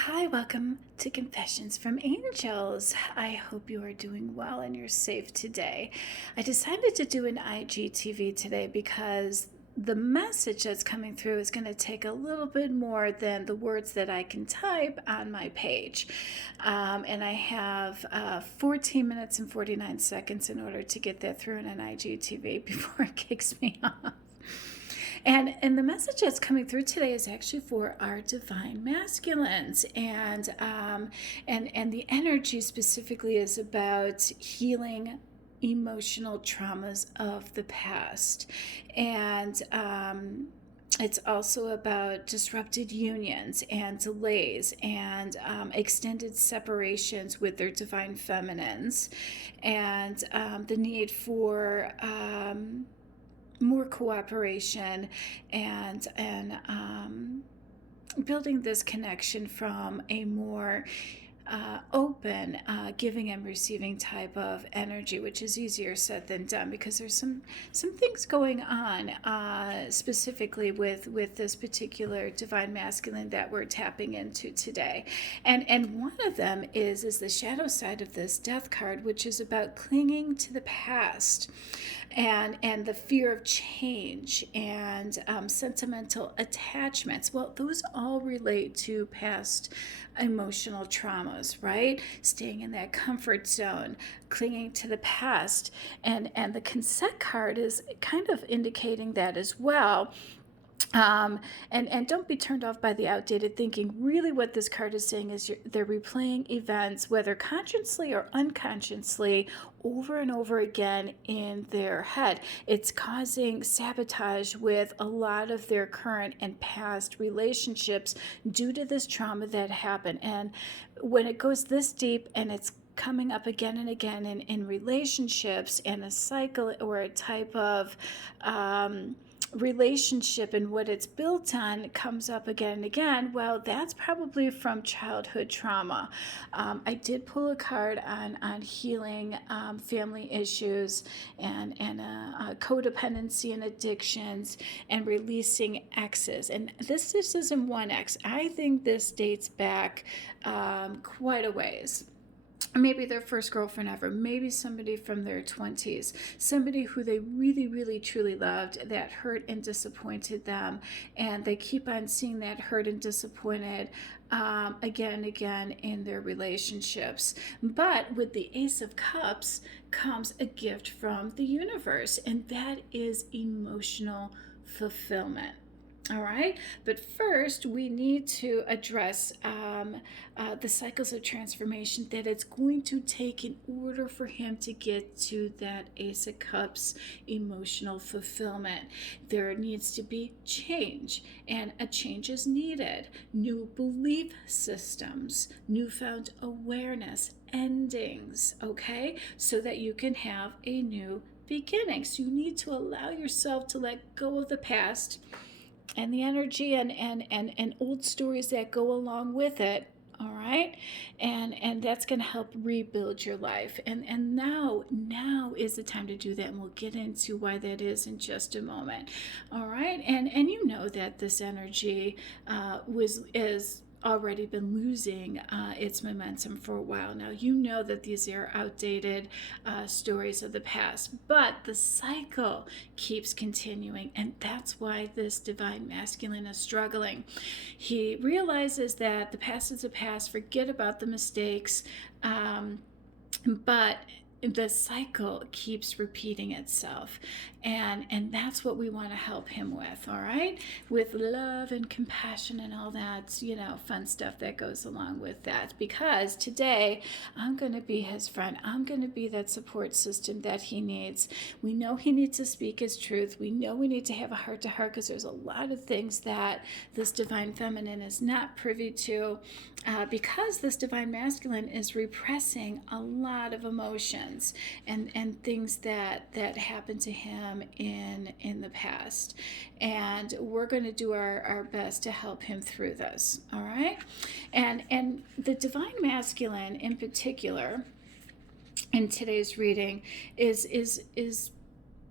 Hi, welcome to Confessions from Angels. I hope you are doing well and you're safe today. I decided to do an IGTV today because the message that's coming through is going to take a little bit more than the words that I can type on my page. And I have 14 minutes and 49 seconds in order to get that through in an IGTV before it kicks me off. And the message that's coming through today is actually for our divine masculines, and the energy specifically is about healing emotional traumas of the past, and it's also about disrupted unions and delays and extended separations with their divine feminines, and the need for more cooperation and building this connection from a more open, giving and receiving type of energy, which is easier said than done because there's some things going on specifically with this particular divine masculine that we're tapping into today, and one of them is the shadow side of this death card, which is about clinging to the past and the fear of change and sentimental attachments. Well, those all relate to past emotional traumas, right? Staying in that comfort zone, clinging to the past. And the consent card is kind of indicating that as well. And don't be turned off by the outdated thinking. Really, what this card is saying is they're replaying events, whether consciously or unconsciously, over and over again in their head. It's causing sabotage with a lot of their current and past relationships due to this trauma that happened. And when it goes this deep and it's coming up again and again in relationships and a cycle or a type of relationship and what it's built on comes up again and again, well, that's probably from childhood trauma. I did pull a card on healing family issues and codependency and addictions and releasing exes. And this isn't one ex. I think this dates back quite a ways. Maybe their first girlfriend ever, maybe somebody from their 20s, somebody who they really, really, truly loved that hurt and disappointed them, and they keep on seeing that hurt and disappointed again and again in their relationships. But with the Ace of Cups comes a gift from the universe, and that is emotional fulfillment. All right, but first we need to address the cycles of transformation that it's going to take in order for him to get to that Ace of Cups emotional fulfillment. There needs to be change, and a change is needed. New belief systems, newfound awareness, endings, okay, so that you can have a new beginning. So you need to allow yourself to let go of the past and the energy and old stories that go along with it. All right, and that's going to help rebuild your life, and now is the time to do that, and we'll get into why that is in just a moment. All right, and you know that this energy was is already been losing its momentum for a while now. You know that these are outdated stories of the past, but the cycle keeps continuing, and that's why this divine masculine is struggling. He realizes that the past is the past, forget about the mistakes, but the cycle keeps repeating itself, and that's what we want to help him with. All right, with love and compassion and all that, fun stuff that goes along with that, because today I'm going to be his friend. I'm going to be that support system that he needs. We know he needs to speak his truth. We know we need to have a heart to heart, because there's a lot of things that this divine feminine is not privy to, because this divine masculine is repressing a lot of emotions and things that happened to him in the past, and we're going to do our best to help him through this. All right, and the divine masculine in particular in today's reading is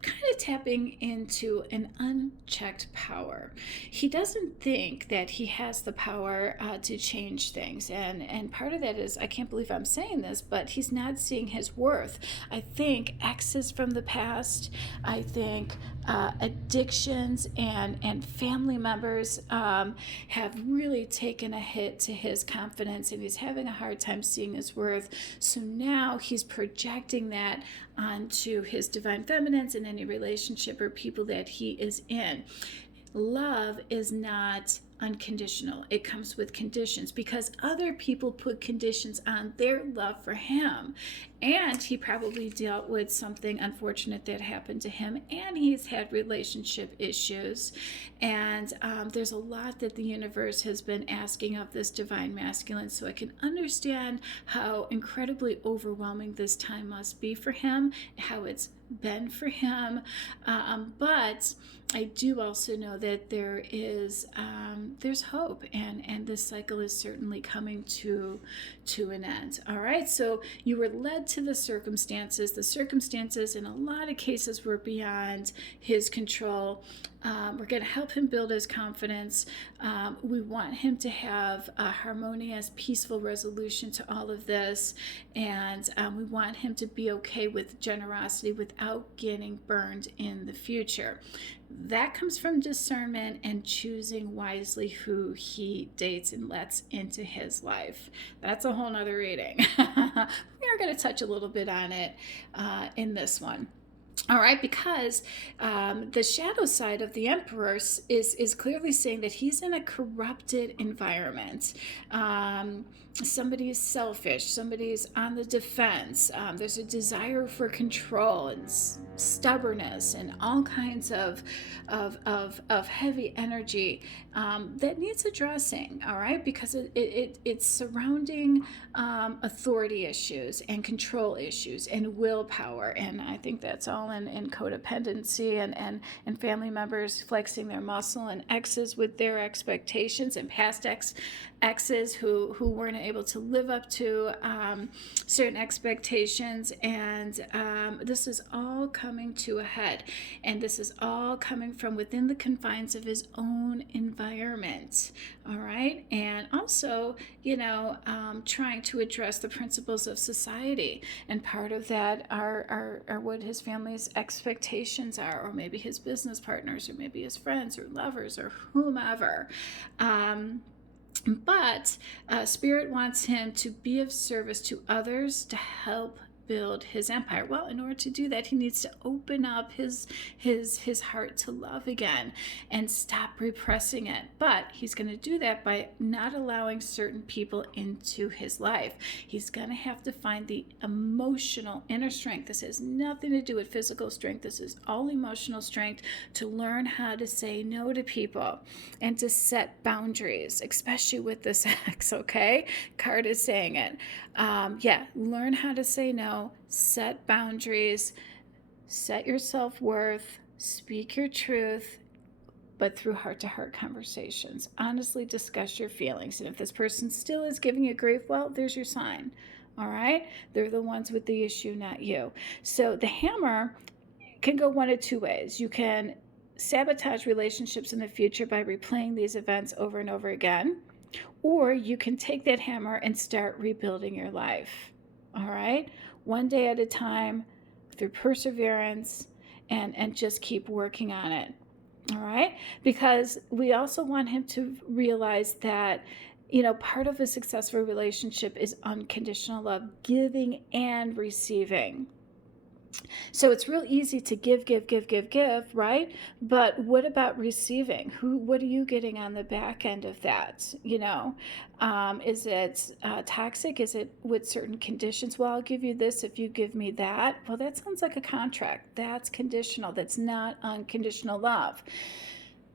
kind of tapping into an unchecked power. He doesn't think that he has the power to change things. And part of that is, I can't believe I'm saying this, but he's not seeing his worth. I think exes from the past, I think addictions and family members have really taken a hit to his confidence, and he's having a hard time seeing his worth. So now he's projecting that onto his divine feminines in any relationship or people that he is in. Love is not unconditional. It comes with conditions because other people put conditions on their love for him. And he probably dealt with something unfortunate that happened to him, and he's had relationship issues. And there's a lot that the universe has been asking of this divine masculine. So I can understand how incredibly overwhelming this time must be for him, how it's been for him. But I do also know that there's hope, and this cycle is certainly coming to an end. All right, so you were led to the circumstances. The circumstances in a lot of cases were beyond his control. We're going to help him build his confidence. We want him to have a harmonious, peaceful resolution to all of this. And we want him to be okay with generosity without getting burned in the future. That comes from discernment and choosing wisely who he dates and lets into his life. That's a whole nother reading. We are going to touch a little bit on it in this one. All right, because the shadow side of the Emperor is clearly saying that he's in a corrupted environment. Somebody is selfish, somebody is on the defense. There's a desire for control and stubbornness and all kinds of heavy energy that needs addressing, all right, because it's surrounding authority issues and control issues and willpower. And I think that's all in codependency and family members flexing their muscle, and exes with their expectations, and past exes who weren't able to live up to certain expectations. And this is all coming to a head, and this is all coming from within the confines of his own environment. All right, and also, trying to address the principles of society, and part of that are what his family's expectations are, or maybe his business partners, or maybe his friends or lovers or whomever. But Spirit wants him to be of service to others, to help build his empire. Well, in order to do that, he needs to open up his heart to love again and stop repressing it. But he's going to do that by not allowing certain people into his life. He's going to have to find the emotional inner strength. This has nothing to do with physical strength. This is all emotional strength, to learn how to say no to people and to set boundaries, especially with this ex, okay? Card is saying it. Learn how to say no, set boundaries, set your self-worth, speak your truth, but through heart-to-heart conversations. Honestly discuss your feelings. And if this person still is giving you grief, well, there's your sign. All right? They're the ones with the issue, not you. So the hammer can go one of two ways. You can sabotage relationships in the future by replaying these events over and over again, or you can take that hammer and start rebuilding your life. All right? One day at a time, through perseverance, and just keep working on it. All right? Because we also want him to realize that, part of a successful relationship is unconditional love, giving and receiving. So it's real easy to give, right? But what about receiving? What are you getting on the back end of that? Is it toxic? Is it with certain conditions? Well, I'll give you this if you give me that. Well, that sounds like a contract. That's conditional. That's not unconditional love.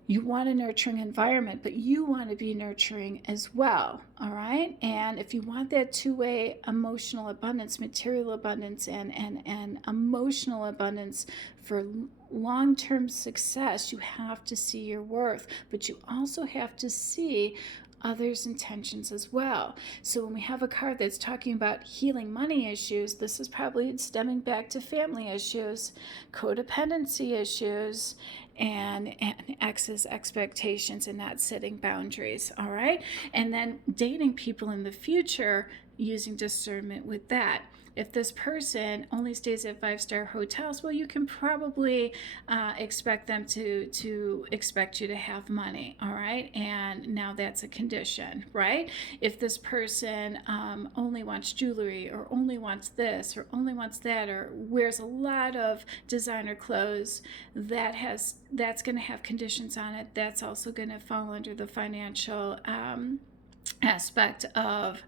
You want a nurturing environment, but you want to be nurturing as well, all right? And if you want that two-way emotional abundance, material abundance, and emotional abundance for long-term success, you have to see your worth, but you also have to see others' intentions as well. So when we have a card that's talking about healing money issues, this is probably stemming back to family issues, codependency issues, and ex's expectations and not setting boundaries. All right. And then dating people in the future, using discernment with that. If this person only stays at 5-star hotels, well, you can probably expect them to expect you to have money, all right? And now that's a condition, right? If this person only wants jewelry, or only wants this, or only wants that, or wears a lot of designer clothes, that's going to have conditions on it. That's also going to fall under the financial aspect of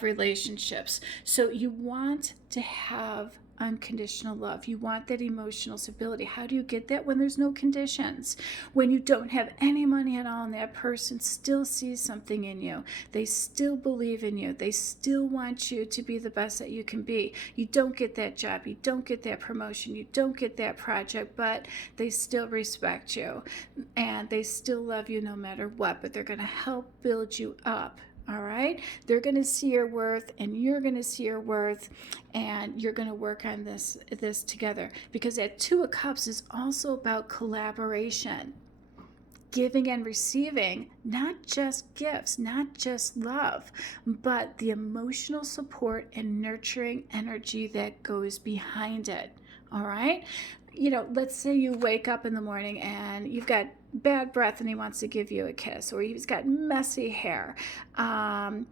relationships. So you want to have unconditional love. You want that emotional stability. How do you get that? When there's no conditions, when you don't have any money at all, and that person still sees something in you. They still believe in you. They still want you to be the best that you can be. You don't get that job, you don't get that promotion, you don't get that project, but they still respect you and they still love you no matter what. But they're going to help build you up. All right, they're going to see your worth, and you're going to see your worth, and you're going to work on this together. Because that Two of Cups is also about collaboration, giving and receiving, not just gifts, not just love, but the emotional support and nurturing energy that goes behind it. All right, let's say you wake up in the morning and you've got bad breath and he wants to give you a kiss, or he's got messy hair, and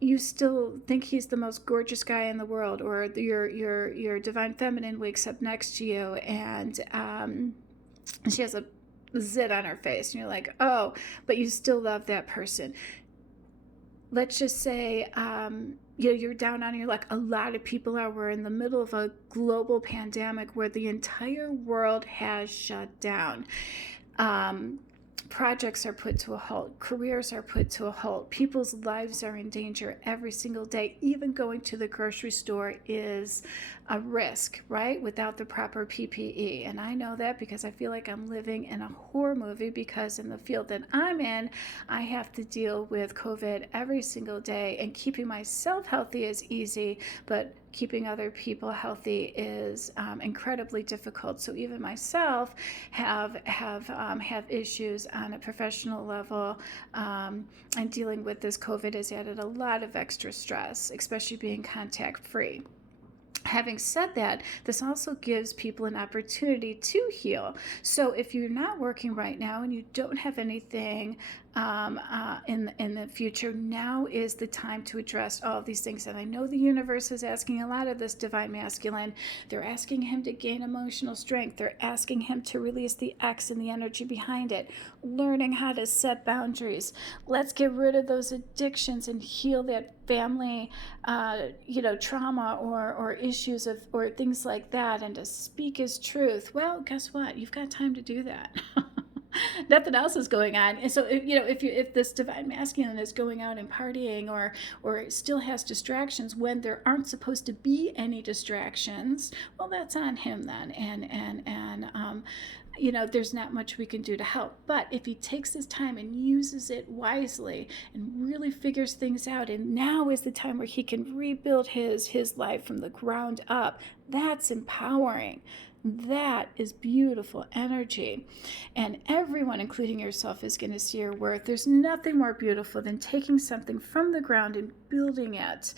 you still think he's the most gorgeous guy in the world, or your divine feminine wakes up next to you and she has a zit on her face, and you're like, oh, but you still love that person. Let's just say you're down on your luck. A lot of people are. We're in the middle of a global pandemic where the entire world has shut down. Projects are put to a halt. Careers are put to a halt. People's lives are in danger every single day. Even going to the grocery store is a risk, right? Without the proper PPE. And I know that because I feel like I'm living in a horror movie, because in the field that I'm in, I have to deal with COVID every single day, and keeping myself healthy is easy, but keeping other people healthy is incredibly difficult. So even myself have issues on a professional level, and dealing with this COVID has added a lot of extra stress, especially being contact free. Having said that, this also gives people an opportunity to heal. So if you're not working right now and you don't have anything in the future, now is the time to address all of these things. And I know the universe is asking a lot of this divine masculine. They're asking him to gain emotional strength. They're asking him to release the X and the energy behind it, learning how to set boundaries. Let's get rid of those addictions and heal that family trauma or issues or things like that, and to speak his truth. Well, guess what? You've got time to do that. Nothing else is going on. And so if this divine masculine is going out and partying, or still has distractions when there aren't supposed to be any distractions, well, that's on him then. And there's not much we can do to help. But if he takes his time and uses it wisely and really figures things out, and now is the time where he can rebuild his life from the ground up, that's empowering. That is beautiful energy. And everyone, including yourself, is going to see your worth. There's nothing more beautiful than taking something from the ground and building it,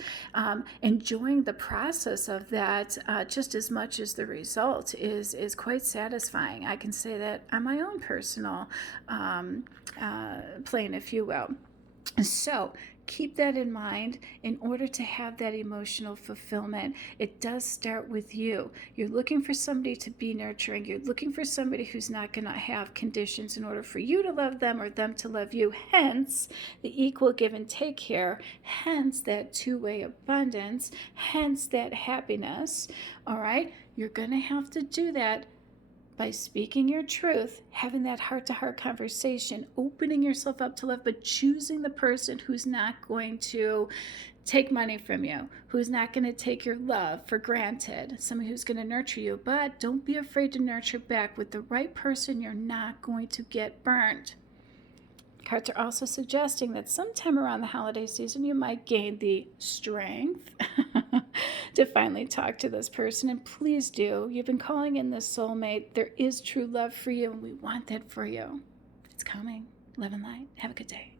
enjoying the process of that just as much as the result is quite satisfying. I can say that on my own personal plane, if you will. So keep that in mind. In order to have that emotional fulfillment, it does start with you. You're looking for somebody to be nurturing. You're looking for somebody who's not going to have conditions in order for you to love them or them to love you. Hence the equal give and take here. Hence that two-way abundance. Hence that happiness. All right? You're going to have to do that by speaking your truth, having that heart-to-heart conversation, opening yourself up to love, but choosing the person who's not going to take money from you, who's not going to take your love for granted, somebody who's going to nurture you. But don't be afraid to nurture back. With the right person, you're not going to get burned. cards are also suggesting that sometime around the holiday season, you might gain the strength to finally talk to this person. And please do. You've been calling in this soulmate. There is true love for you, and we want that for you. It's coming. Love and light. Have a good day.